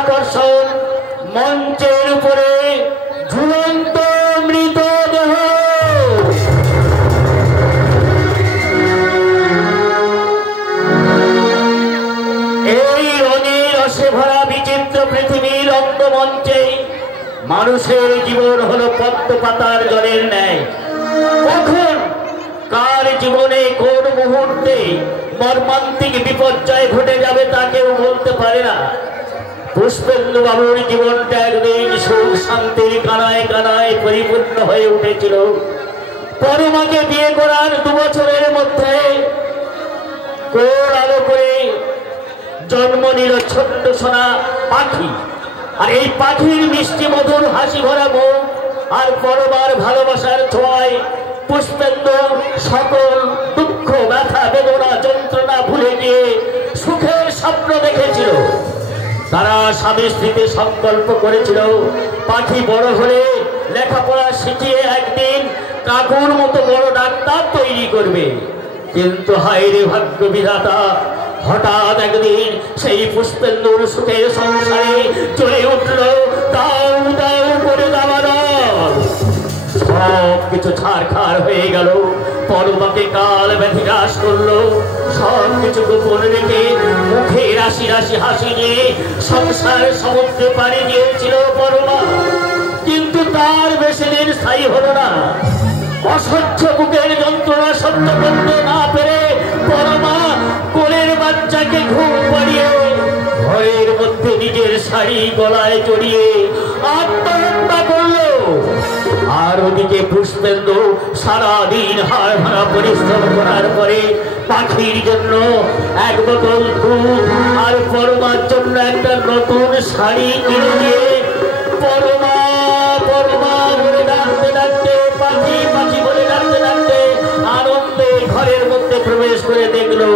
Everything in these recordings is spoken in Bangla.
আকর্ষণ মঞ্চের উপরে ঝুলন্ত মৃতদেহ। এই রঙে রসে ভরা বিচিত্র পৃথিবীর রঙ্গমঞ্চে মানুষের জীবন হলো পদ্ম পাতার জলের ন্যায়। কখন কার জীবনে কোন মুহূর্তে মর্মান্তিক বিপর্যয় ঘটে যাবে তা কেউ বলতে পারে না। পুষ্পেন্দু বাবুর জীবনটা একদিন সুখ শান্তির কানায় কানায় পরিপূর্ণ হয়ে উঠেছিল। পরমাকে বিয়ে করার 2 বছরের মধ্যে কোর আলো করে জন্ম নিল ছোট্ট সোনা পাখি। আর এই পাখির মিষ্টি মধুর হাসি ভরা মুখ আর পরমার ভালোবাসার ছোঁয়ায় পুষ্পেন্দু সকল দুঃখ ব্যথা বেদনা যন্ত্রণা ভুলে গিয়ে সুখের স্বপ্ন দেখেছিল। তারা স্বামী স্ত্রীতে সংকল্প করেছিল পাখি বড় হলে লেখাপড়া শিখিয়ে একদিন কাকুর মতো বড় ডাক্তার তৈরি করবে। কিন্তু হায় রে ভাগ্য বিধাতা, হঠাৎ একদিন সেই পুষ্পেন্দুর সুখের সংসারে চলে উঠল দাউ দাউ করে দাবানল। সব কিছু ছাড়খাড় হয়ে গেল। পরমাকে কাল ব্যাধি গ্রাস করলো। সব কিছু গোপন রেখে মুখে রাশি রাশি হাসি নিয়ে সংসার সমুদ্রে পাড়ি দিয়েছিল পরমা। কিন্তু তার বেশি দিন স্থায়ী হলো না। অসহ্য বুকের যন্ত্রণা সহ্য করতে না পেরে পরমা কোলের বাচ্চাকে ঘুম পাড়িয়ে ঘরের মধ্যে নিজের শাড়ি গলায় জড়িয়ে আত্মহত্যা করলো। আর ওদিকে পুষ্পেন্দু সারাদিন হাড় ভাঙা পরিশ্রম করার পরে পাখির জন্য 1 বোতল দুধ আর পরমার জন্য একটা নতুন শাড়ি কিনে দিয়ে পরমা পরমা বলে ডাকতে ডাকতে পাখি পাখি বলে ডাকতে ডাকতে আনন্দে ঘরের মধ্যে প্রবেশ করে দেখলো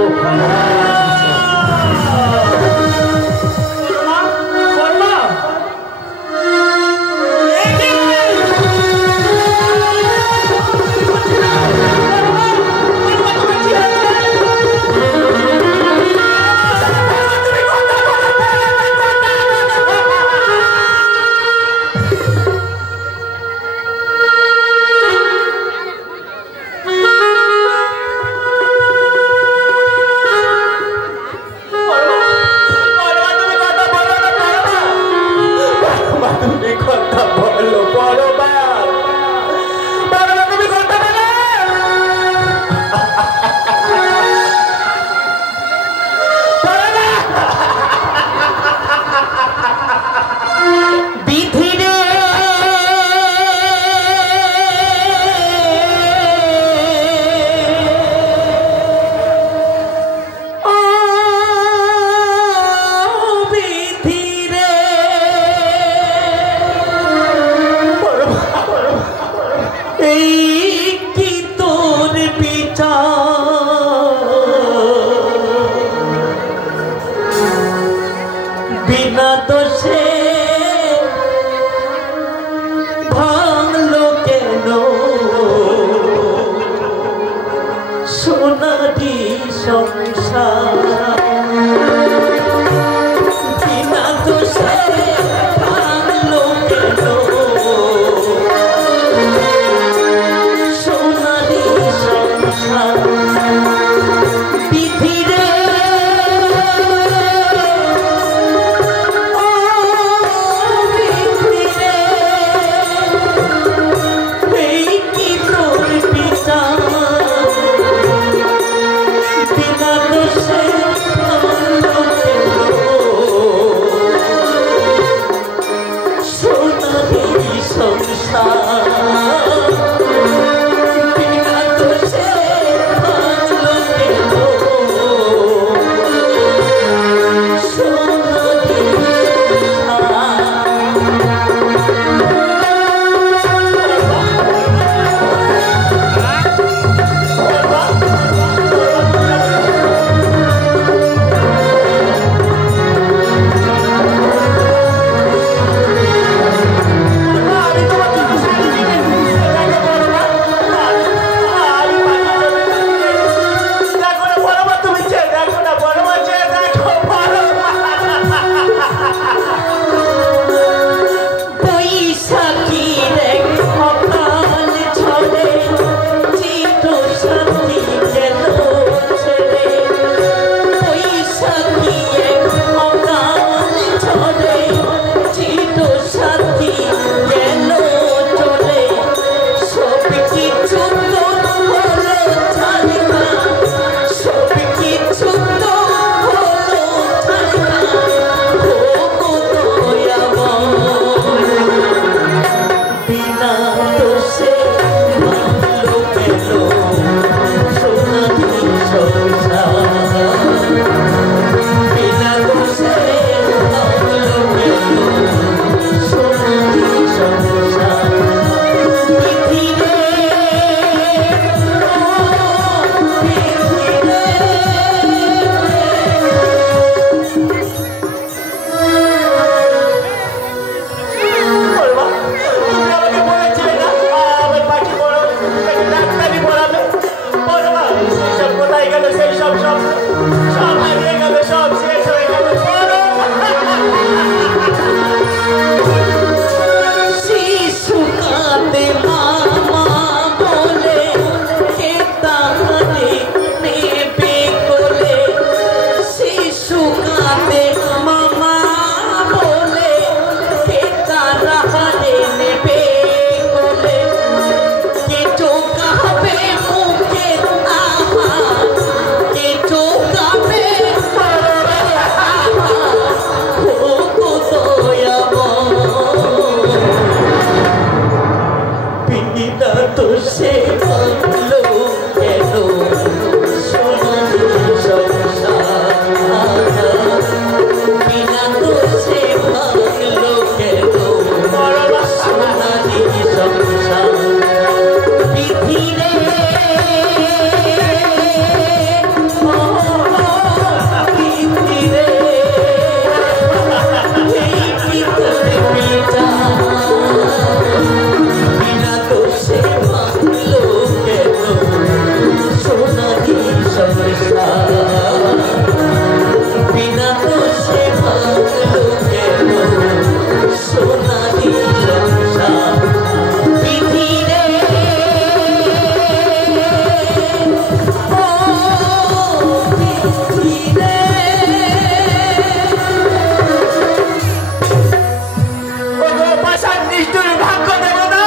নিষ্ঠুর ভাগ্য দেবতা,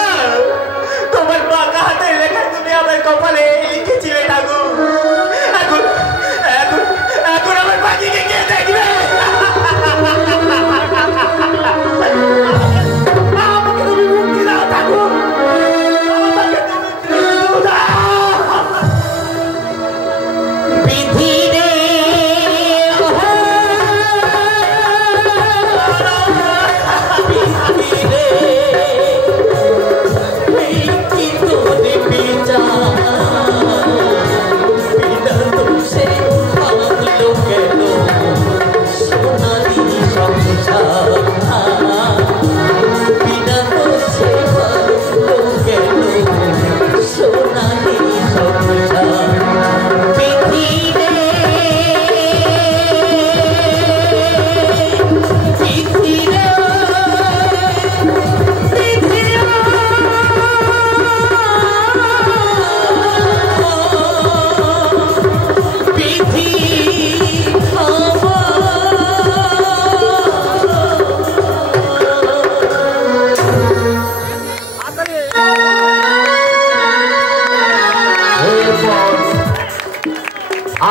তোমার বাঁকা হাতের লেখা তুমি আমার কপালে লিখেছিলে ঠাকুর। এখন এখন এখন আমার বাকিকে কে দেখবে? আমাকে তুমি মুক্তি দাও ঠাকুর, আমাকে তুমি মৃত্যু দাও। বিধি রে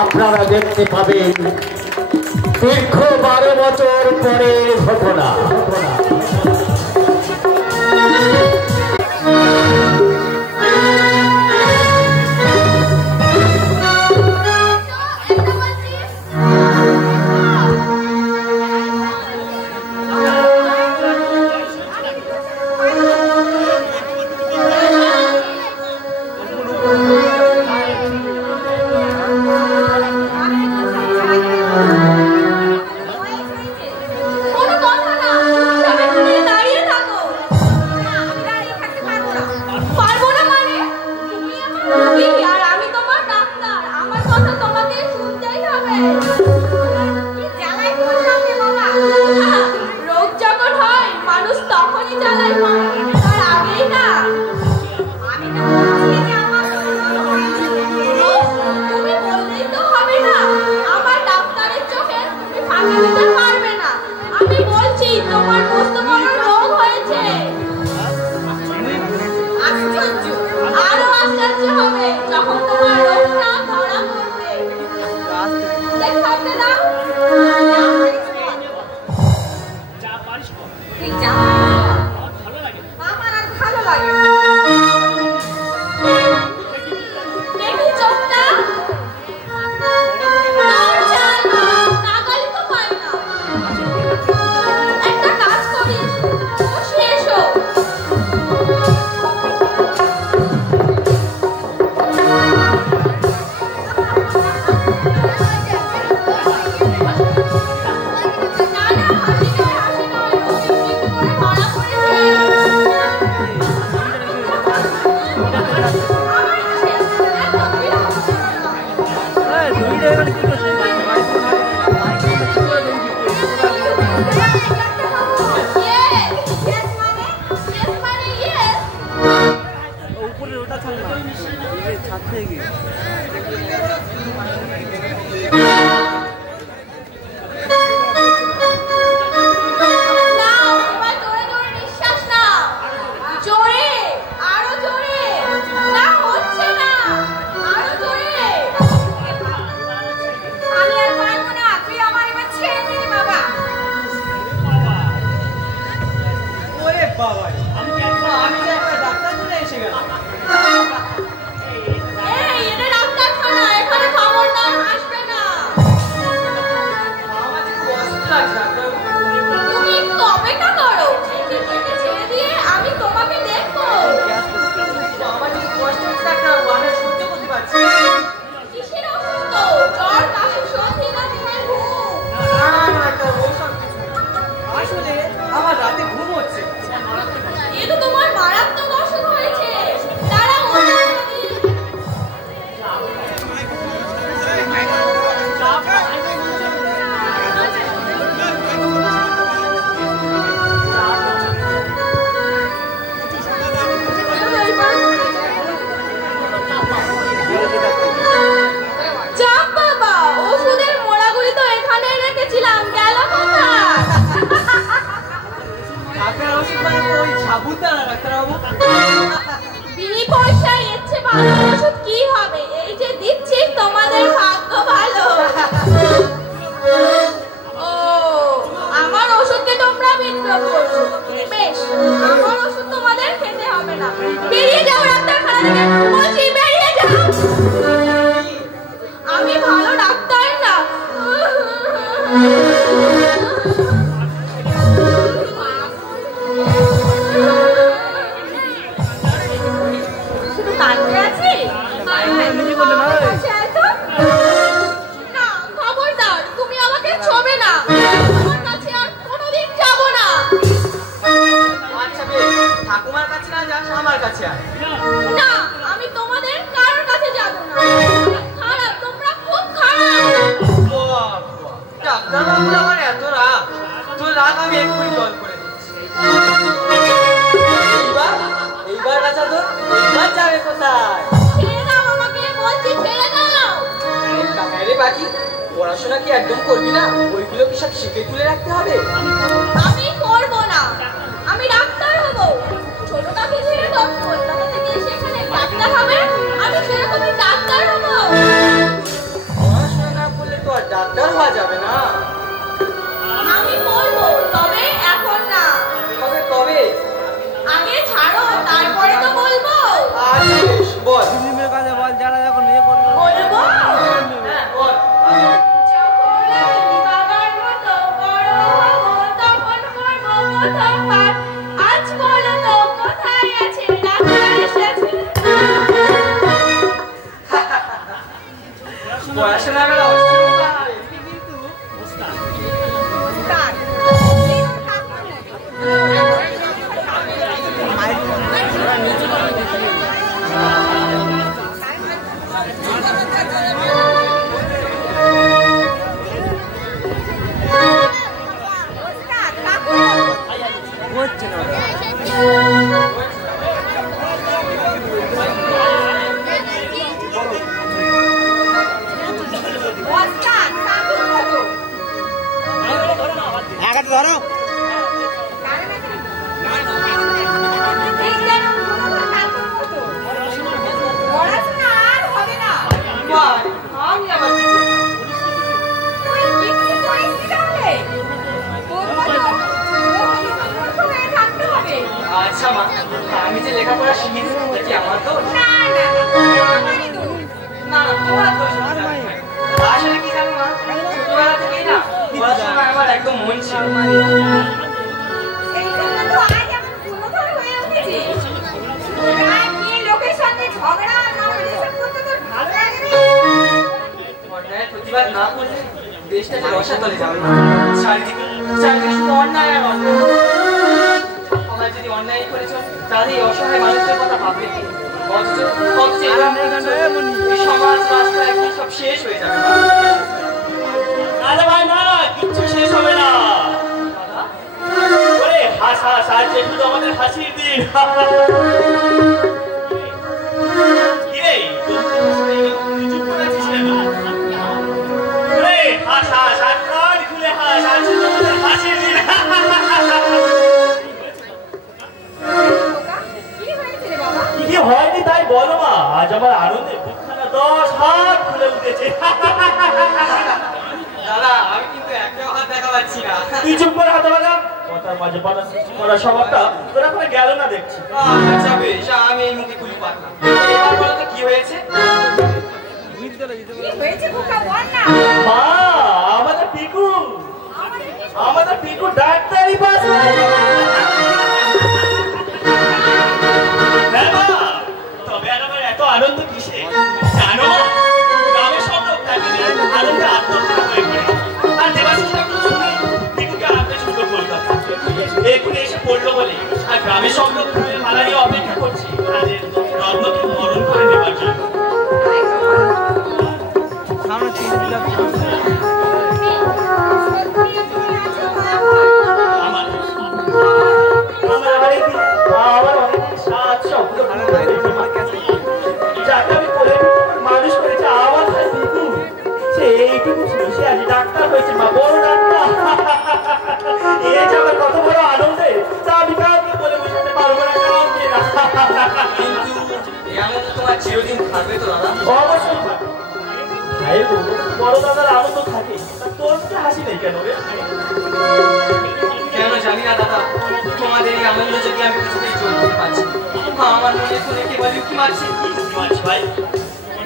আপনারা দেখতে পাবেন দীর্ঘ 12 বছর পরের ঘটনা। ये तो तुम्हार मारात्मक অসুখ হয়েছে। দাঁড়াও চিন্তা না ডাক্তারবাবু। বিনি পয়সায় ইচ্ছে ভালো ওষুধ কি হবে? এই যে দিচ্ছি তোমাদের ভাগ্য ভালো। ও আমার ওষুধকে তোমরা বিদ্রোহ করছো। বেশ, আমার ওষুধ তোমাদের খেতে হবে না। বেরিয়ে যাও ডাক্তারখানা থেকে, বলছি বেরিয়ে যাও। আমি ভালো ডাক্তার না। শুধু কাঁদতে আছি? না, খবরদার, তুমি আমাকে ছোবে না। তোমার কাছে আর কোনোদিন যাব না। আচ্ছা বেশ, ঠাকুমার কাছে না যাস, আমার কাছে আয়। না, আমি তোমাদের কারোর কাছে যাব না। খারাপ, তোমরা খুব খারাপ। ডাক্তারবাবু আমার এত রাগ, তোর রাগ আমি এক্ষুনি জল করে দিচ্ছি। এইবার বাঁচা তো, এইবার যাবে কোথায়? ছেড়ে দাও আমাকে, বলছি ছেড়ে দাও। আরে বাকি পড়াশোনা কি একদম করবি না? ওইগুলো কি সব শিখে তুলে রাখতে হবে? আমি করব না, আমি ডাক্তার হব। ছোট কাকি যেরকম কলকাতা থেকে সেখানে ডাক্তার হবে, আমি সেরকমই ডাক্তার হব। পড়াশোনা না করলে তো আর ডাক্তার হওয়া যাবে না। আমি করব, তবে এখন না। তবে কবে? আগে ছাড়ো, তারপরে তো বলবো। আচ্ছা বেশ, বল। বলবো? হ্যাঁ, বল। যখন আমি বাবার মতো বড় হব, তখন করবো প্রথমবার। আজ বলো তো কোথায় আছে ডাক্তার এসেছে? পড়াশোনা বেলা অসুবিধা হবে। ধরো পড়াশোনা আর হবে না। বল, আমি আবার কি করব? তুই বিক্রি করিস কি তাহলে? তোর মতো মূর্খ হয়ে থাকতে হবে। আচ্ছা মা, আমি যে লেখাপড়া শিখিনি তা কি আমার দোষ? না না, আমারই দোষ। না, তোমার দোষ না। আসলে কি জানো মা, ছোটবেলা থেকেই না পড়াশোনা আমার একদম মন ছিল। এই জন্য তো আজ এমন গুণধর হয়ে উঠেছিস। রাত দিয়ে লোকের সঙ্গে ঝগড়া আর কম্পিটিশন করতে তোর ভালো লাগে রে? অন্যায়ের প্রতিবাদ না করলে দেশটা যে রসাতলে যাবে না। চারিদিকে চারিদিকে শুধু অন্যায় আর অন্যায়। সবাই যদি অন্যায় করেছো, তাহলে এই অসহায় মানুষদের কথা ভাববে কি? অথচ এই সমাজ রাষ্ট্র একদিন সব শেষ হয়ে যাবে। আরে ভাই না, কিচ্ছু শেষ হবে না। ওরে হাস হাস, আজ যেহেতু আমাদের হাসির দিন। কিরে, তুই চুপ করে আছিস কেন? ওরে হাস হাস, আর কান খুলে হাস, আজ যেহেতু আমাদের হাসির দিন। কি হয়েছে রে বাবা? কি হয়নি তাই বলো মা, আজ আমার আনন্দে বুকখানা 10 হাত খুলে উঠেছে। দাদা, আমি কিন্তু একটাও হাত দেখা পাচ্ছি না। তুই চুপ করে হাতে লাগা, কথার মাঝে পাতা করা স্বভাবটা তোর এখন গেল না দেখছি। আচ্ছা বেশ, আমি এই মুখে খুলি পারলাম। এবার বলো তো কি হয়েছে? কি হয়েছে খোকা, বল না। মা, আমাদের পিকু আমাদের কি আমাদের পিকু ডাক্তারি পাস করেছে। হ্যাঁ মা, তবে আর আমার এত আনন্দ কিসে জানো? গ্রামের সব লোক তাকে নিয়ে আনন্দে আত্মহত্যা হয়ে পড়ে। আর দেবাশিস ঠাকুর শুনে পিকুকে আনতে শুরু করলো। এগুলো এসে পড়লো বলে আর গ্রামের সব লোক ফুলের মালা নিয়ে অপেক্ষা করছে তাদের রত্নকে বরণ করে নেবার জন্য। আমার অনেক সাত স্বপ্ন যাকে আমি করে মানুষ করেছে আমার ভাই পিকু, সে এইটুকু ছিল, সে আজ ডাক্তার হয়েছে মা, বড় ডাক্তার। এই যে আমার কত বড় আনন্দে তা আমি কাউকে বলে বোঝাতে পারবো না। থাকবে তো দাদা? অবশ্যই থাকবে। ভাই গো, বড় দাদার আনন্দ থাকে, তোর মুখে হাসি নেই কেন রে? কেন জানি না দাদা, তোমাদের এই আনন্দ যদি আমি কিছুতেই জোর করতে পারছি না। আমার মনে শুনে কেবল উঁকি মারছি। ভাই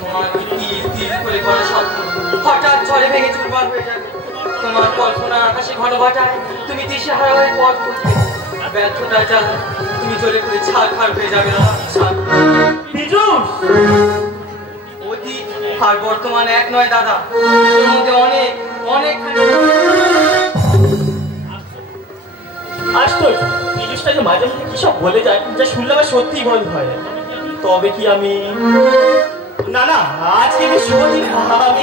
তোমার তীর তীর করে করা স্বপ্ন হঠাৎ ঝড়ে ভেঙে চুরমার হয়ে যাবে। তোমার কল্পনা আকাশে ঘন ঘটায়, তুমি দিশেহারা হয়ে পথ খুঁজবে। ব্যর্থতা জ্বালা তুমি জ্বলে পড়ে ছারখার হয়ে যাবে না। পীযূষ, অতীত আর বর্তমান এক নয় দাদা, এর মধ্যে অনেক অনেক আশ্চর্য, পীযূষটাকে মাঝে মাঝে কি সব বলে যায় যা শুনলে আমার সত্যিই ভয় হয়। তবে কি আমি না না আজকে আমি শুভ দিন, আমি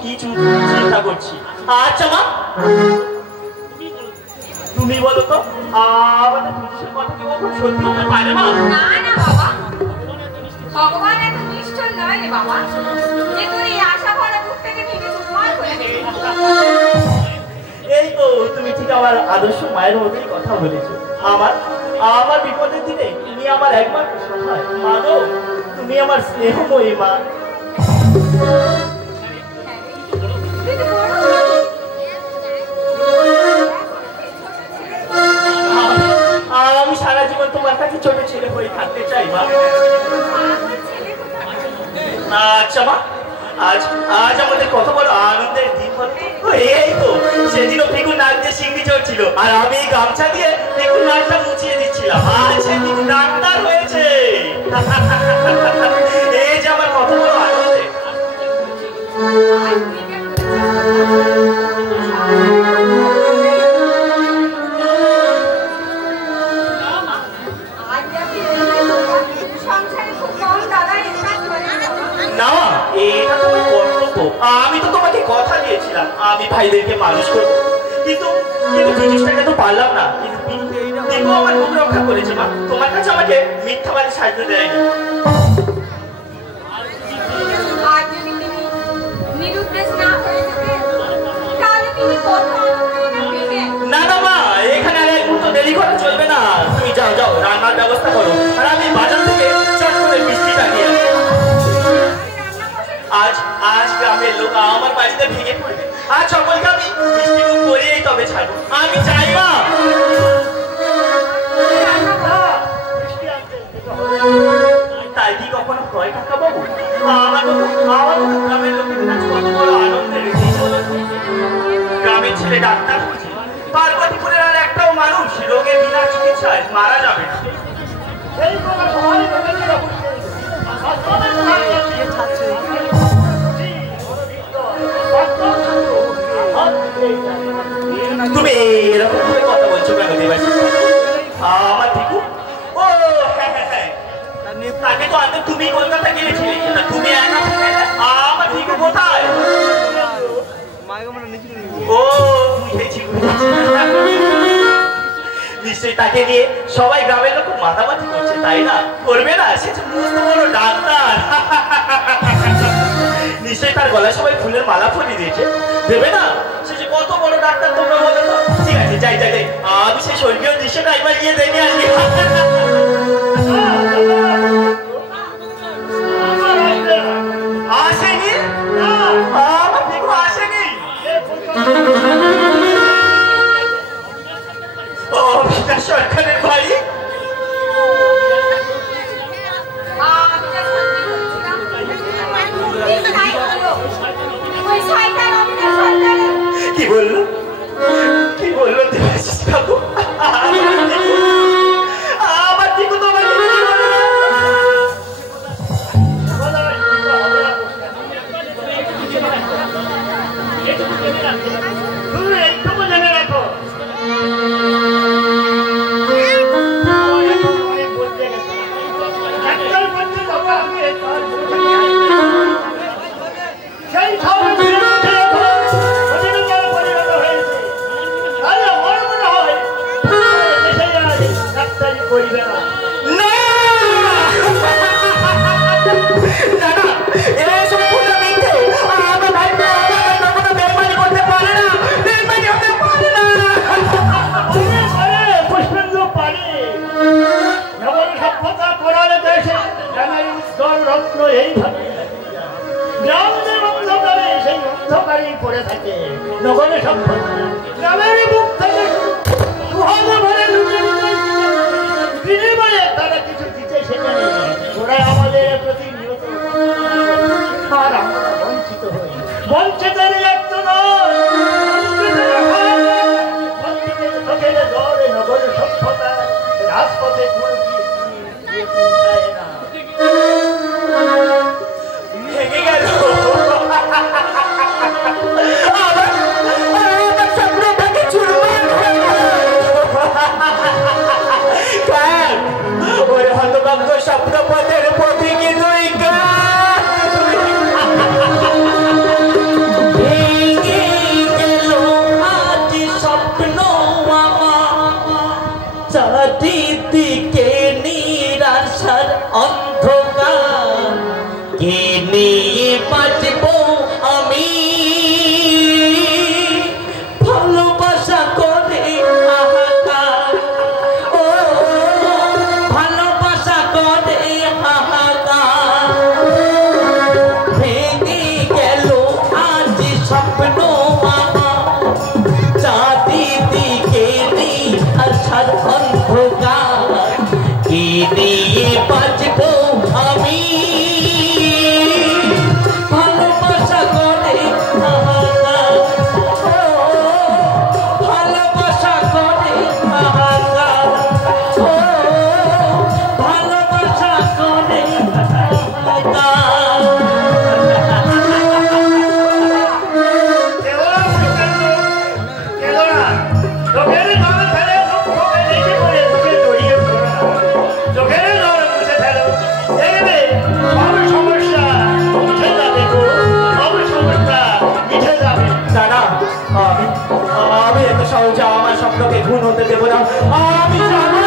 কিছু চিন্তা করছি। আচ্ছা মা, তুমি বলো তো আমাদের পীযূষের কথা কি কখন সত্যি হতে পারে মা? না না বাবা, ভগবান এত নিষ্ঠুর নয় রে বাবা, যে তোর এই আশা ভরা বুক থেকে ভেঙে চুরমার করে দেবে। এই তো তুমি ঠিক আমার আদর্শ মায়ের মতোই কথা বলেছো। আমার বিপদের দিনে তুমি আমার একমাত্র সহায় মা গো, তুমি আমার স্নেহময়ী মা। তুই তো বড় হলি। আমি সারা জীবন তোমার কাছে ছোট ছেলে হয়ে থাকতে চাই মা। আচ্ছা মা, আজ আমাদের কত বড় আনন্দের দিন বলো। এই তো সেদিনও পিকু নাক দিয়ে সিংড়ি চড়ছিল আর আমি এই গামছা দিয়ে পিকুর নাকটা মুছিয়ে দিচ্ছিলাম। আজ সে পিকু ডাক্তার হয়েছে। এই যে আমার কত বড় আনন্দের। না এটা তোমার কর্তব্য। আমি তো তোমাকে কথা দিয়েছিলাম আমি ভাইদেরকে মানুষ করবো, কিন্তু পীযূষটাকে তো পারলাম না। কিন্তু পিকু আমার মুখ রক্ষা করেছে মা, তোমার কাছে আমাকে মিথ্যাবাদী সাহায্য দেয়নি। আর যদি তিনি নিরুদ্দেশ না হয়ে থাকেন, তাহলে তিনি কোথাও পেয়ে না না মা, এখানে আর এক মুহূর্ত দেরি করা চলবে না। তুমি যাও যাও রান্নার ব্যবস্থা করো, আর আমি বাজার থেকে চট করে মিষ্টিটা নিয়ে আসি। আজ গ্রামের লোক আমার বাড়িতে ভেঙে পড়বে, আজ সকলকে আমি মিষ্টি মুখ করিয়েই তবে ছাড়বো। আমি চাই মা। তাই কি কখনো ভয় থাকা বাবু? আমার গ্রামের লোকের কাছে কত বড় আনন্দের দিন হলো। গ্রামের ছেলে ডাক্তার হচ্ছে, পার্বতীপুরের আর একটাও মানুষ রোগে বিনা চিকিৎসায় মারা যাবে না। তুমি এরকম ভাবে কথা বলছো কেন দেবাশিস? আমার ঠিকু ও হ্যাঁ হ্যাঁ হ্যাঁ, তাকে তো আনতে তুমি কলকাতা গিয়েছিলে, তুমি একা আমার ঠিকু কোথায়? ও বুঝেছি নিশ্চয়ই তাকে নিয়ে সবাই গ্রামের লোক মাতামাতি করছে, তাই না? করবে না? সে যে মস্ত বড় ডাক্তার। নিশ্চয়ই তার গলায় সবাই ফুলের মালা পরিয়ে দিয়েছে, দেবে না? সে যে কত বড় ডাক্তার তোমরা বলো তো। ঠিক আছে যাই যাই যাই, আমি সেই স্বর্গীয় দৃশ্যটা একবার গিয়ে দেখে আসি। আসেনি? আমার দেখো আসেনি। ও বিকাশ সরকারের বাড়ি। কি বললো কি বললো দেবাশিস বাবু? আমার দিকে তোমাকে একটু জেনে রাখো। সেই করিবে না। পুষ্পেন্দ্র পারে যেমন সভ্যতা করার দেশে রত্ন এইভাবে গ্রামের অন্ধকারে সেই অন্ধকারেই পড়ে থাকে নগরে সম্পত্তি গ্রামের বুক থেকে গুহাতে ভরে বিনিময়ে তারা কিছু দিতে সেখানে ওরা আমাদের প্রতিনিয়ত আর আমরা বঞ্চিত হই বঞ্চিতের একটু নয় বঞ্চিতের চোখের জলে নগর সভ্যতা রাজপথে কোনো দিয়ে পৌঁছায় না ভেঙে গেল স্বপ্ন পথের পথে কিন্তু ভেঙে গেল আজ স্বপ্ন চারিদিকে নিরাশার অন্ধকার কে নিয়ে বাঁচব আমি ভালোবাসা করে হাহাকার ও ভালোবাসা করে হাহাকার ভেঙে গেল আজ স্বপ্ন চারিদিকে নিরাশার অন্ধকার কে নিয়ে বাঁচব আমি ভালোবাসা করে হাহাকার ও ভালোবাসা করে হাহাকার ও ভালোবাসা করে আমি এত সহজে আমার স্বপ্নকে খুন হতে দেবো না আমি জানি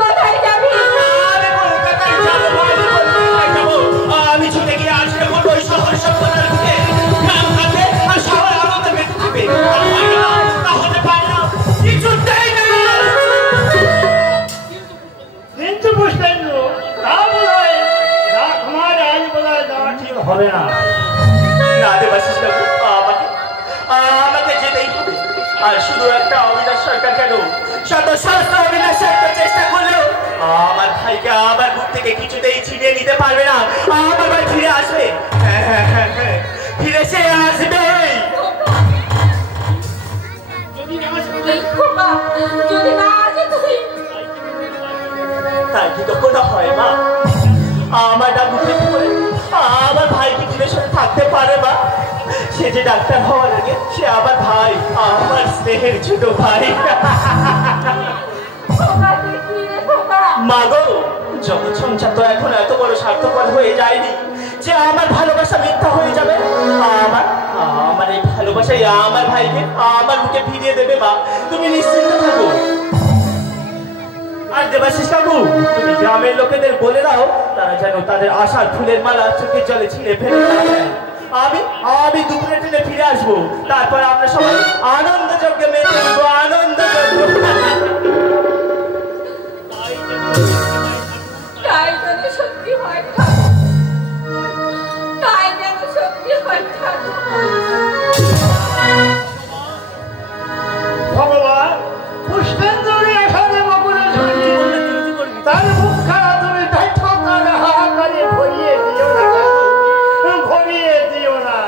কোথায় যাবি? আমি ছুটে গিয়ে আজকে করবো ওই শহর সভ্যতার বুকে গ্রাম থাকবে আর শহর আমাদের বেঁচে থাকবে তা হতে পারে না কিছুতেই না কিন্তু পুষ্পেন্দ্র তা বলে আমার আইন বলা যাওয়া ঠিক হবে না না দেবাশিস বাবু আমাকে যেতেই হবে আর শুধু একটা অবিনাশ সরকার কেন শত সহস্র অবিনাশ সরকার চেষ্টা করলেও আমার ভাইকে আমার বুক থেকে কিছুতেই ছিনিয়ে নিতে পারবে না আমার ভাই ফিরে আসবে ফিরে সে আসবে যদি না আসে তুই তাই কি কখনো হয় মা আমার ডাক উঠে পড়ে আমার ভাই কি দিনের সাথে থাকতে পারে মা সে যে ডাক্তার হওয়ার আগে সে আমার ভাই আমার স্নেহের ছোট ভাই মাগো জগৎ সংসার তো এখন এত বড় স্বার্থপর হয়ে যায়নি যে আমার ভালোবাসা মিথ্যা হয়ে যাবে আমার এই ভালোবাসাই আমার ভাইকে আমার বুকে ফিরিয়ে দেবে মা তুমি নিশ্চিন্ত থাকো আর দেবাশিস বাবু তুমি গ্রামের লোকেদের বলে দাও তারা যেন তাদের আশার ফুলের মালা চোখের জলে ছিঁড়ে ফেলে না দেয় আমি দুপুরে ট্রেনে ফিরে আসবো তারপর আমরা সবাই আনন্দ যজ্ঞে মেতে দেবো আনন্দ যজ্ঞ তাই যেন সত্যি হয় তাই যেন সত্যি হয় ভগবান পুষ্পেন্দ্রের আশারে বকুলে ঝুলি তার মুখ খানা তুমি ঠকার হাহাকারে ভরিয়ে দিও না ভরিয়ে দিও না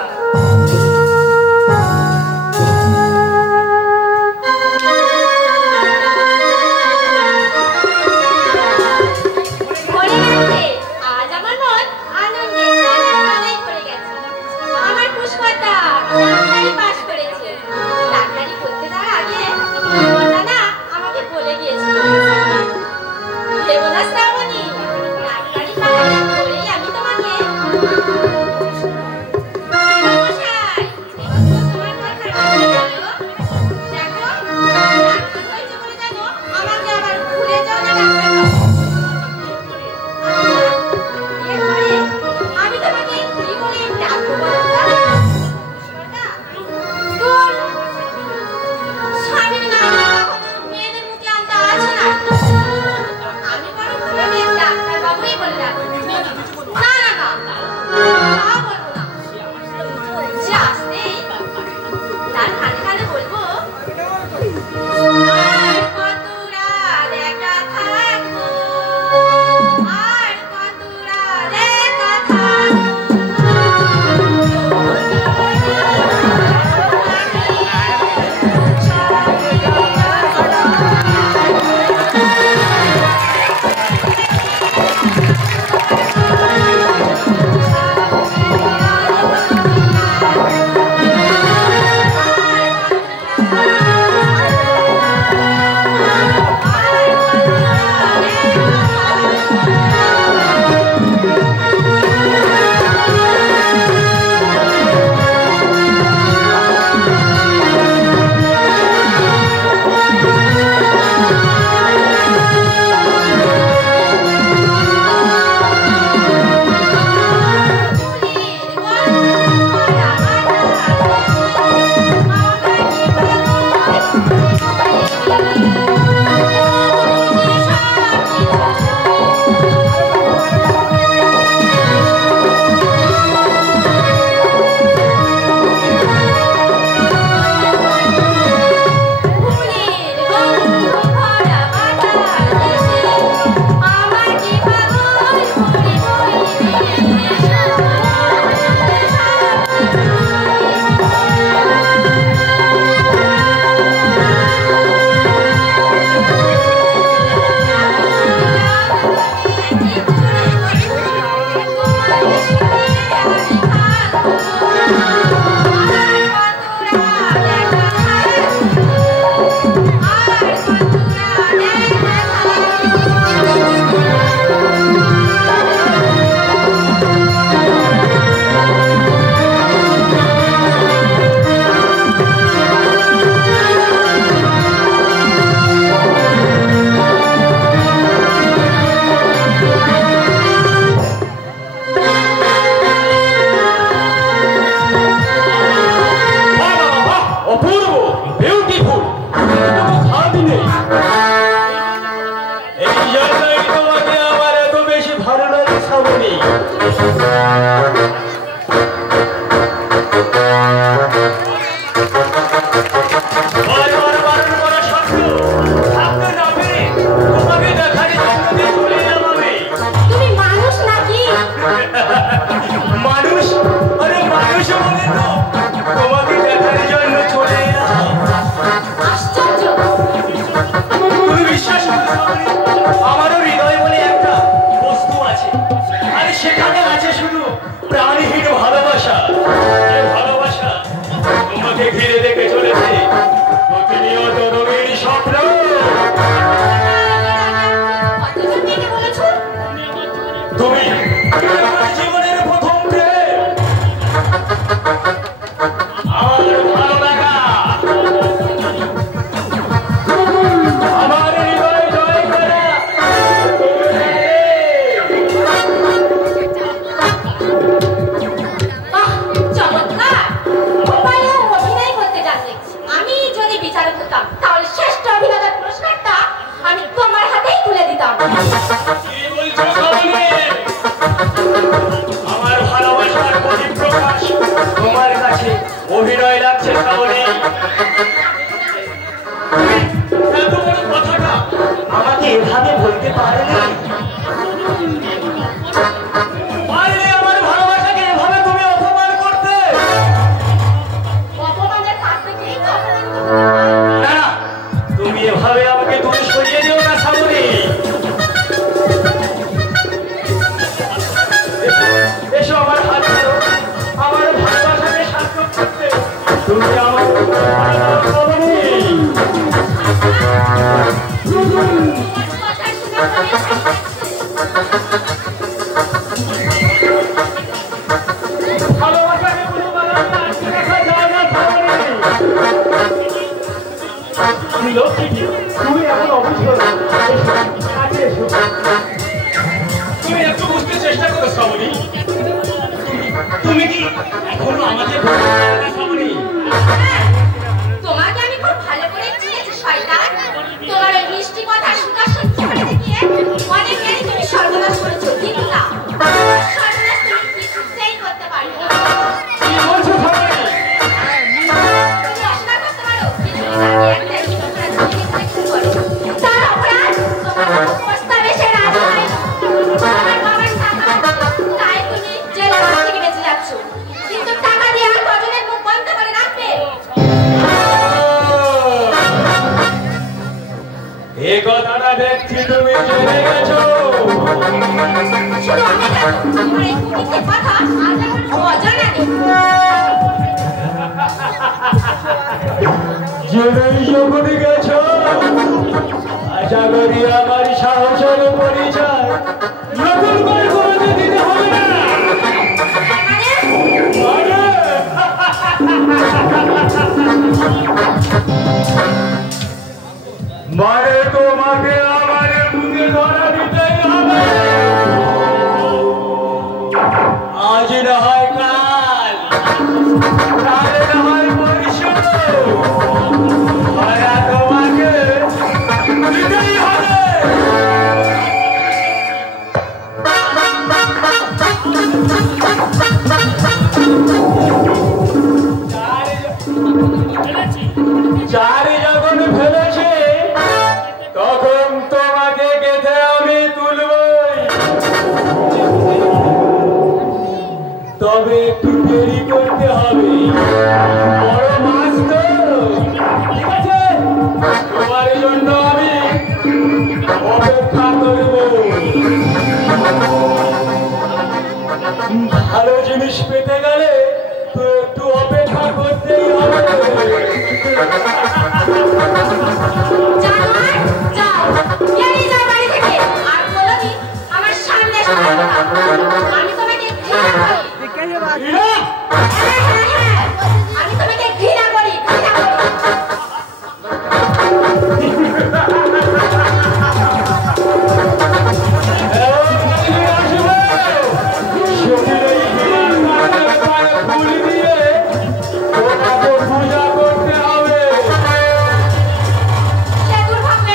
দুর্ভাগ্য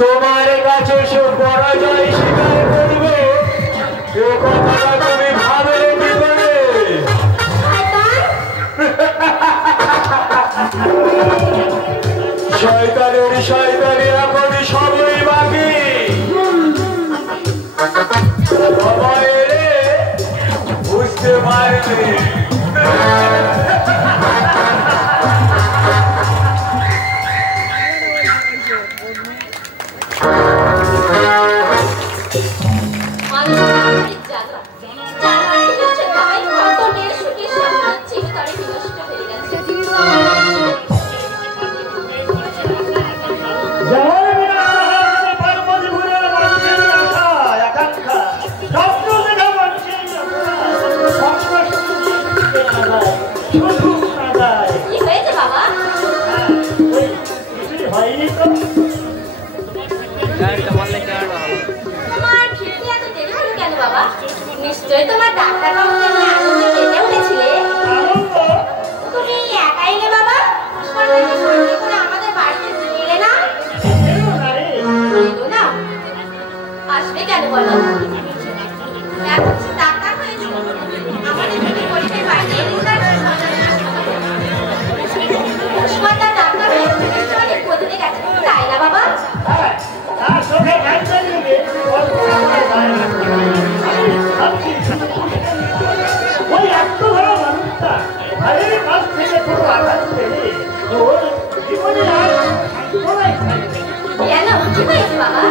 তোমার কাছে সব পরাজয় স্বীকার করবে এ কথাটা তুমি ভাবে কি করে? শয়তানের শয়তানি এখন সবই বাকি। সময় এলে বুঝতে পারবে। নিশ্চয়ই তোমার ডাক্তার বাবুকে নিয়ে আনন্দে কেটে উঠেছিলে। তুমি একাই এলে বাবা? আমাদের বাড়িতে এলে না? এলো না? আসবে কেন বলো? এখন সে ডাক্তার হয়েছে, আমাদের যদি পরিচয় বাড়িতে ডাক্তার হয়েছে অনেক বদলে গেছে, তাই না বাবা? ওই এত বড় মানুষটা ভাইয়ের কাছ থেকে পুরো আঘাত পেলে ওর জীবনে আর সান্ত্বনাই থাকবে। কেন কি হয়েছে বাবা?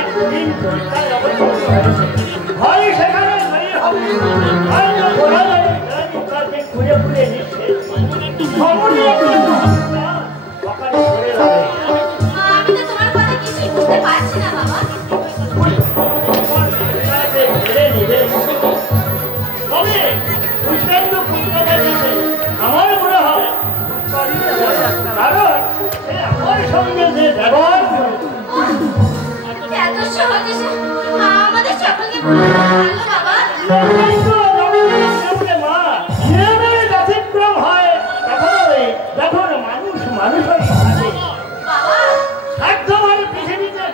একদিন পরীক্ষায় অবতীর্ণ হয়েছে, ভয় সেখানে ধরে হবে, হয়তো ঘোরা যায় কাছে ঘুরে ঘুরে নিচ্ছে খবরে সকালে ঘুরে যাবে। আমি তো তোমার কথা কিছুই বুঝতে পারছি না বাবা। আমার মনে হয় কারণ আমার সঙ্গে যে ব্যবহার এত সহজে সে আমাদের সকলকে ভুলে গেল বাবা। মা নিয়মের ব্যতিক্রম হয় যখন মানুষ মানুষের সাথে বাবা স্বার্থবান পৃথিবীতে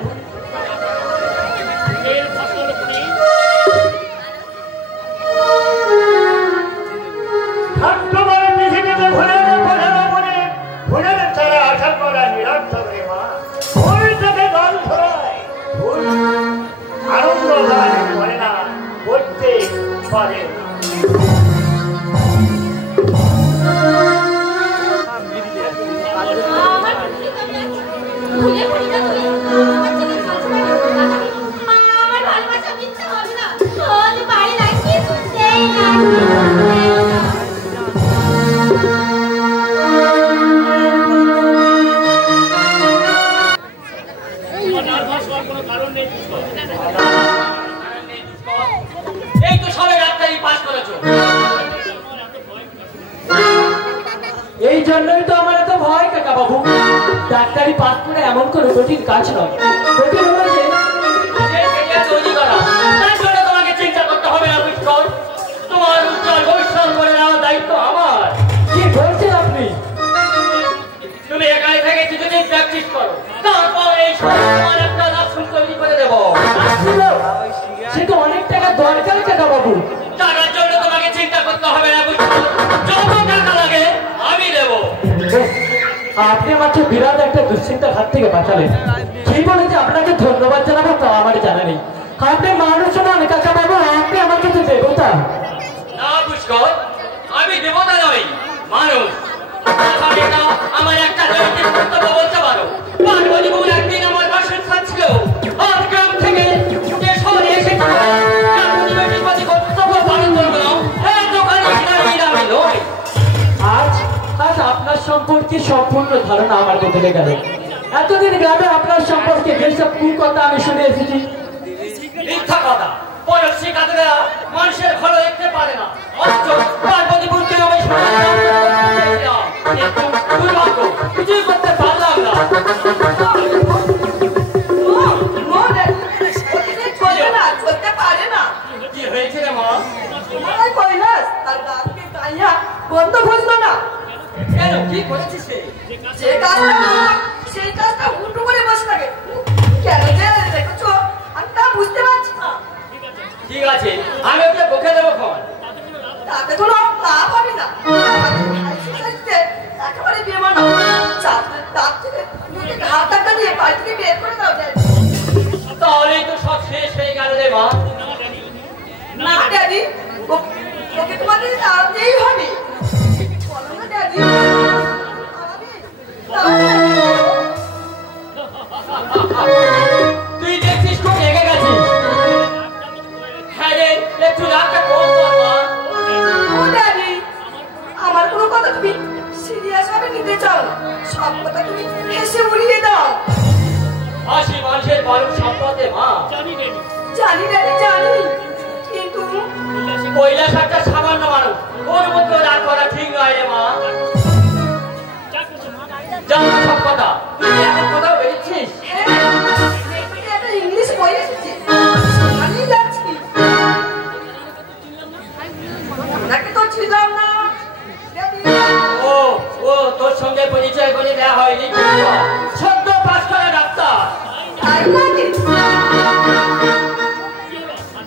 ফুলের চারা আশা করা নিরর্থক রে মা। ফুল থেকে জল ছড়ায়, ফুল আনন্দ দান করে না, করতে পারে না। আমার ভুলে পড়ি না তুই আমার ছেলে আমার ভালোবাসা মিথ্যা হবে না। শোন বাড়ি রাখি সেই না এই তো সবাই ডাক্তারি পাস করেছো। এই জন্যই তো আমার এত ভয় কাকা বাবু। ডাক্তারি পাস করে এমন কোনো কঠিন কাজ নয়, কঠিন হলো যে তৈরি করা। তার জন্য তোমাকে চিন্তা করতে হবে না পুষ্কর। তোমার উজ্জ্বল ভবিষ্যৎ করে নেওয়ার দায়িত্ব আমার। কি বলছেন আপনি? তুমি একাই থেকে কিছুদিন প্র্যাকটিস করো, তারপর এই সময় একটা নার্সিং তৈরি করে দেবো। সে তো অনেক টাকা দরকার কাকা বাবু। টাকার জন্য তোমাকে চিন্তা করতে হবে না পুষ্কর। যত টাকা লাগে আমি দেবো। আপনি আমাকে বিরাট একটা দুশ্চিন্তার হাত থেকে বাঁচালেন। সেই বলে যে আপনাকে ধন্যবাদ জানাবো তা আমার জানা নেই। আপনি মানুষ নন কাকা বাবু, আপনি আমার কাছে দেবতা। না পুষ্কর, আমি দেবতা নই, মানুষ। আমার একটা নৈতিক কর্তব্য বলতে পারো। পার্বতী বউ একদিন আমার বাসন খাচ্ছিল, আর গ্রাম থেকে যে শহরে এসেছিল কর্তব্য পালন করবো না, এই দোকানে আমি নই। আজ আজ আপনার সম্পর্কে সম্পূর্ণ ধারণা আমার বদলে গেল। এতদিন গ্রামে আপনার সম্পর্কে যেসব কুকথা আমি শুনে এসেছি, মিথ্যা কথা। পরশ্রী কাতরা মানুষের ভালো দেখতে পারে না, অথচ পার্বতী বউকে আমি কিন্তু দুর্ভাগ্য কিছুই করতে পারলাম না। কি হয়েছে রে মা? বন্ধ বুঝলো না কেন কি করেছিস? সেই কাজটা ড্যাডি, ওকে তোমাদের তাড়াতেই হবে। বলো না ড্যাডি। তুই দেখছিস খুব রেগে গেছিস। হ্যাঁ রে, একটু রাগটা কম কর মা। ও ড্যাডি, আমার কোনো কথা তুমি সিরিয়াস ভাবে নিতে চাও না। সব কথা তুমি হেসে উড়িয়ে দাও। হাসি মানুষের বরং সম্পদে মা। জানি ড্যাডি, জানি, কিন্তু কৈলাস একটা সামান্য মানুষ, ওর মধ্যে রাগ করা ঠিক নয় রে মা। জানো সব কথা, তুই এখন কোথাও বেরিয়েছিস? একটা ইংলিশ বই এসেছে, সেখানেই যাচ্ছি। আপনাকে তো ছিলাম না ড্যাডি। ও ও তোর সঙ্গে পরিচয় করে দেওয়া হয়নি। সদ্য পাস করা ডাক্তার। তাই নাকি?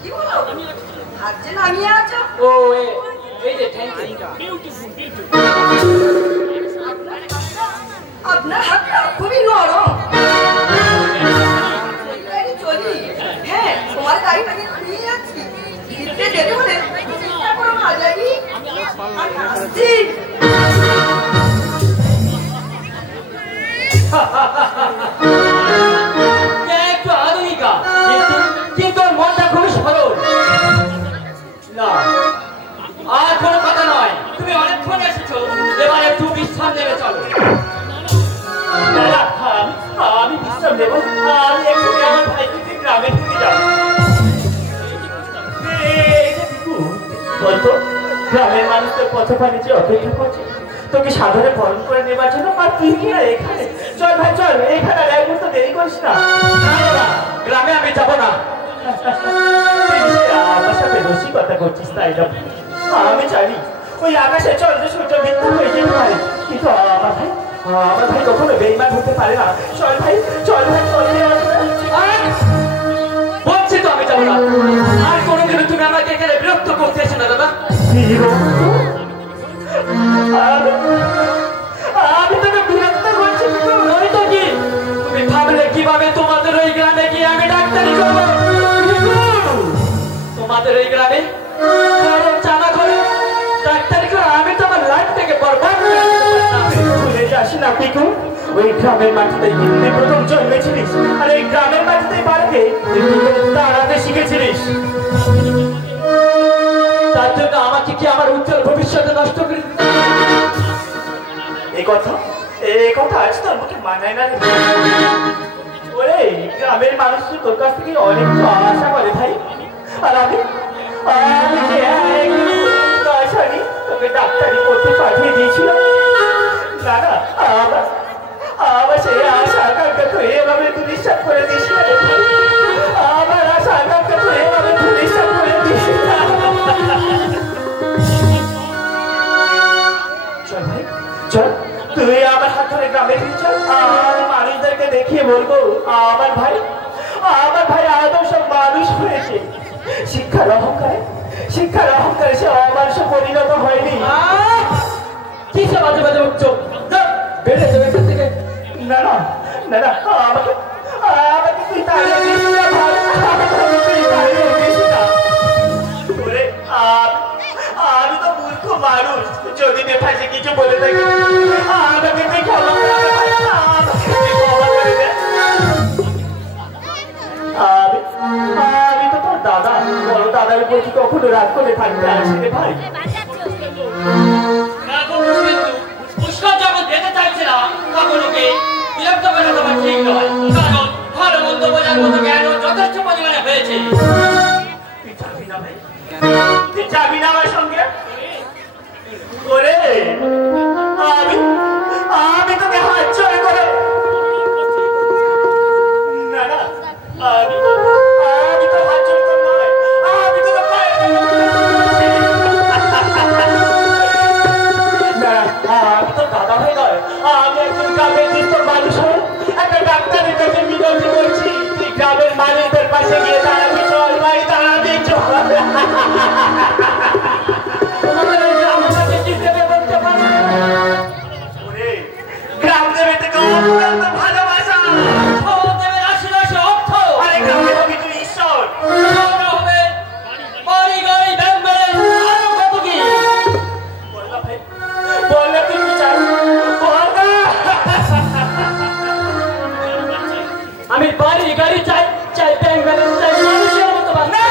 কি বলো? হাত যে নামিয়ে আছো। ও এই যে থ্যাংক ইউ। আপনার হাতটা খুবই নরম। চলি। হ্যাঁ, তোমার গাড়িটাকে নিয়ে যাচ্ছি। ফিরতে দেরি হলে চিন্তা করো না ড্যাডি। আমি আসছি। একটু আধুনিকা, কিন্তু ওর মনটা খুবই সরল। না আর কোনো কথা নয়, তুমি অনেকক্ষণ এসেছো, এবার একটু বিশ্রাম নেবে চলো। দাদা, আমি বিশ্রাম নেবো। আমি একটু আমার ভাইকে গ্রামে ঢুকে যাবো। বলতো, গ্রামের মানুষ তোর পথপা নিচে অপেক্ষা করছে তোকে সাদরে বরণ করে নেবার জন্য। আর তুই কি না এখানে? চল ভাই চল, এখানে আর এক মুহূর্ত দেরি করিস না। গ্রামে আমি যাবো না। আমার সাথে রসিকতা করছিস তাই না? আমি জানি ওই আকাশে চন্দ্র সূর্য মিথ্যা হয়ে যেতে পারে, কিন্তু আমার ভাই কখনো বেইমান হতে পারে না। চল ভাই চল ভাই চল। বলছি তো আমি যাবো না। আর কোনোদিনও তুমি আমাকে এখানে বিরক্ত করতে এসো না দাদা। আমি তোকে বিরক্ত করছি নয় তো কি? তুমি ভাবলে কিভাবে তোমাদের ওই গ্রামে গিয়ে আমি ডাক্তারি করবো? তোমাদের ওই গ্রামে চানা করে ডাক্তারি করে আমি তো আমার লাইফ থেকে বরবাদ করে দিতে পারতাম। ভুলে যাস না পিকু, ওই গ্রামের মাটিতে তুই প্রথম জন্মেছিলিস, আর এই গ্রামের মাটিতে বাড়কে দাঁড়াতে শিখেছিলিস। তার জন্য আমাকে কি আমার উজ্জ্বল ভবিষ্যতে নষ্ট করে দিতে? এই কথা আজ তো আমাকে মানায় না রে। ওরে, গ্রামের মানুষ তো তোর কাছ থেকে অনেক আশা করে ভাই। আর আমি যে আশারি তোকে ডাক্তারি করতে পাঠিয়ে দিয়েছিলাম। না না, আমার সেই আশা আকাঙ্ক্ষা তো এভাবে তুই বিশ্বাস করে দিস না রে ভাই। আমার আশা আকাঙ্ক্ষা তো এভাবে তুই বিশ্বাস করে দিস না। চল ভাই চল, তুই আমার হাত ধরে গ্রামে ফিরে চল। আর মানুষদেরকে দেখিয়ে বলবো আমার ভাই আদৌ সব মানুষ হয়েছে। শিক্ষার অহংকারে সে অমানুষে পরিণত হয়নি। কিসে বাজে বাজে উঠছো? বেড়ে যাবে এখান থেকে। না না না না, আমাকে তুই তাড়িয়ে দিস না ভাই, তুই তাড়িয়ে দিস না। ওরে, আমি তো মূর্খ মানুষ, যদি বেফাসে কিছু বলে থাকি আমাকে তুই ক্ষমা করে দে ভাই, আমাকে তুই ক্ষমা করে দে। আমি তো তোর দাদা, বড় দাদার উপর কি কখনো রাগ করে থাকতে আসি রে ভাই? পুষ্কর যখন যেতে চাইছে না তখন ওকে বিরক্ত করে দেওয়া ঠিক নয়, কারণ ভালো মন্দ বোঝার মতো জ্ঞান যথেষ্ট পরিমাণে হয়েছে। তুই যাবি না ভাই? তুই যাবি না আমার সঙ্গে? ওরে, আমি তোকে হাত জোড় করে না না, আমি তো হাত জোড় করে নয়, আমি তোকে পায়ে না, আমি তো দাদা হয়ে নয়, আমি একজন গ্রামের দুস্থ মানুষ হয়ে একটা ডাক্তারের কাছে মিনতি করছি। তুই গ্রামের মানুষদের পাশে গিয়ে দাঁড়াবি, চল ভাই দাঁড়াবি চল। তোমাদের ওই গ্রাম আমাকে কি দেবে বলতে পারো? ওরে, গ্রাম দেবে থেকে অত্যন্ত ভালোবাসা, দেবে রাশি রাশি অর্থ, আরে গ্রামে হবি তুই ঈশ্বর। হবে বাড়ি গাড়ি ব্যাংক বাড়ি গাড়ি চাই, চাই ব্যাংক ব্যালেন্স, চাই মানুষের মতো বাঁচতে।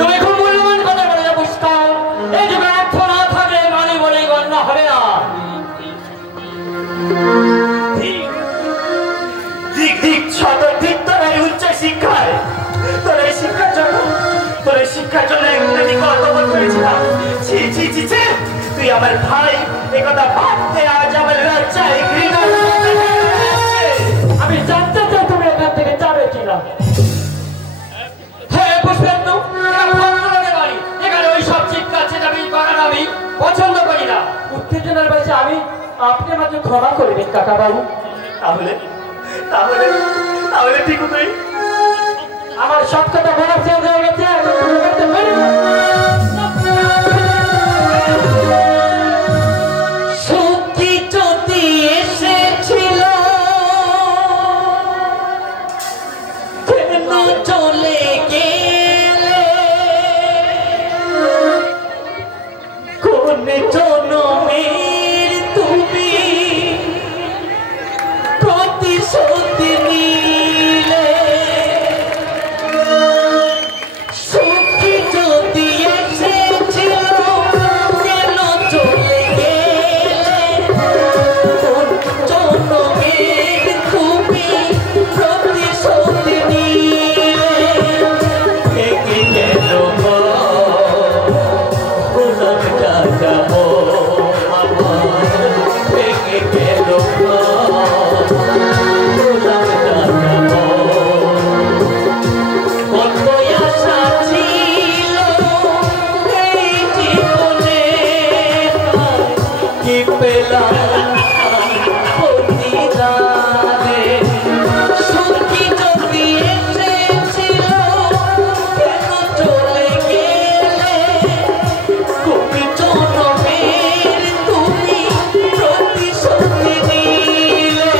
তুমি খুব মূল্যবান কথা বলে বুঝতাম, এই যুগে অর্থ না থাকলে মানে বলে গণ্য হবে না। দিক দিক শত দিক তোর এই উচ্চ শিক্ষায়, তোর এই শিক্ষার জন্য, তোর এই শিক্ষার জন্য একদিন কর্তব্য করেছিলাম। ছি ছি ছি ছি, তুই আমার ভাই, একথা ভাবতে আজ আমার লজ্জায় ঘৃণা। আমি জানতে চাই তুমি এখান থেকে যাবে কিনা। হ্যাঁ বুঝলেন তো, বাড়ি এখানে ওই সব চিৎকার চেঁচামি করার আমি পছন্দ করি না। উত্তেজনার বাজে আমি আপনি আমাকে ক্ষমা করবেন কাকা বাবু। তাহলে তাহলে তাহলে ঠিক তুই আমার সব কথা বলা শেষ হয়ে গেছে, এখন ভুলে যেতে পারি না। সত্যি যদি এসেছিল কেন চলে গেলে, কোন জনমের তুমি প্রতিশোধ নিলে, সুখী যদি এসেছিল কেন চলে গেলে, কোন জনমের তুমি প্রতিশোধ নিলে, একে কেন বললাম যাবো আমার, একে কেন বললাম যাবো, কত আশা ছিল এই জীবনে, কি পেলাম প্রতিদানে, সুখী যদি এসেছিল কেন চলে গেলে, তুমি জনমের তুমি প্রতিশোধ নিলে।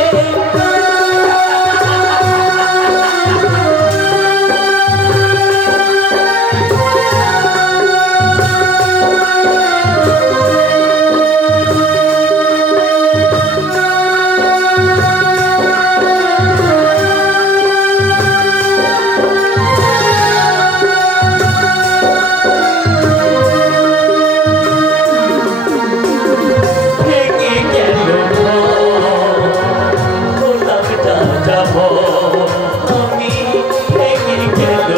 ভেঙে গেল বললাম যাবো আমি, ভেঙে গেল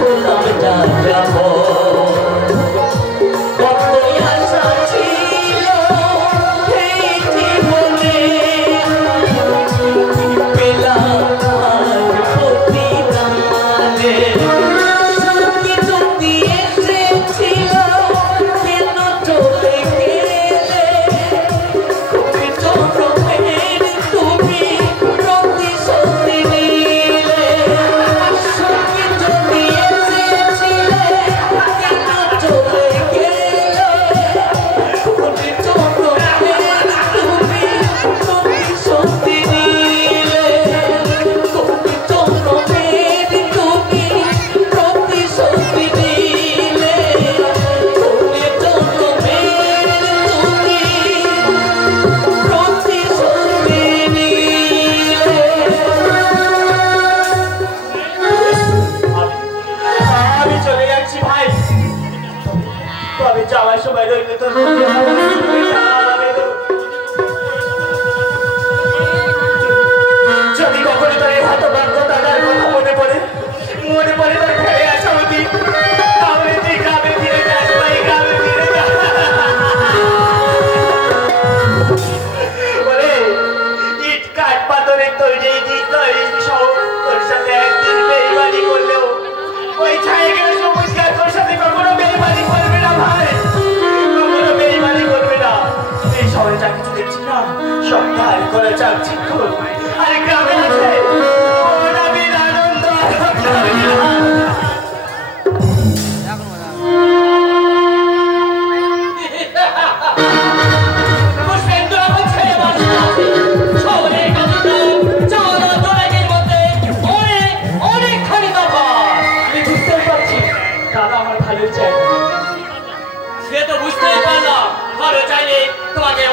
বললাম যাবো, কত আশা ছিল এই জীবনে, পেলাম আজ প্রতিদানে, সুখী যদি এসেছিল কেন চলে গেলে, তুমি জনমের তুমি প্রতিশোধ নিলে, সুখী যদি এসেছিলে কেন চলে গেলে, তুমি জনমের তুমি প্রতিশোধ নিলে, তুমি জনমের তুমি প্রতিশোধ নিলে, তুমি জনমের তুমি প্রতিশোধ আমি চলে যাচ্ছি ভাই, তবে যাওয়ার সময় রইলে তো যদি কখনো তোর এই হতভাগ্য দাদার কথা মনে পড়ে তোর ঘরে আসা অতি, তাহলে তুই গ্রামে ফিরে যাস ভাই, গ্রামে ফিরে যা। বলে ইট কাঠ পাথরের তৈরি তোর সাথে একদিন বেইমানি করলেও ওই ছায়ে গেলে সবুজ গাছ তোর সাথে কখনো বেইমানি করবে না ভাই, কখনো বেইমানি করবে না। এই শহরে যা কিছু দেখছি না সব ধার করে চাকচিক্য, আর গ্রামে আছে অনাবিল আনন্দ। বুঝলেন তো, আমার ছেলে মানুষ আছে শহরের কাছে চাওয়া জোড়াগের মধ্যে অনেক অনেকখানি তফাৎ। আমি বুঝতেই পারছি দাদা আমার ভালো চাই, সে তো বুঝতেই পারলাম ভালো চাইলে তোমাকে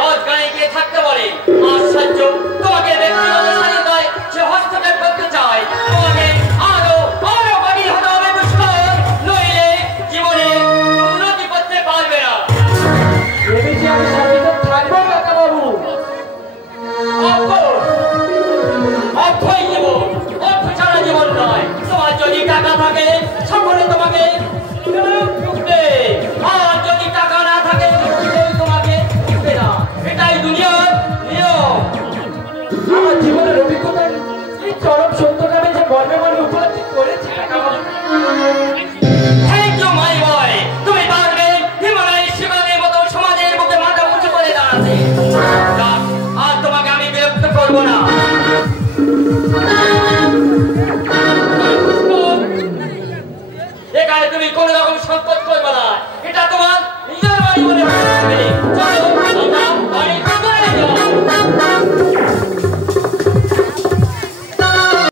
তুমি কোনো রকম সংকট করবে না। এটা তোমার নিজের বাড়ি মনে হয়।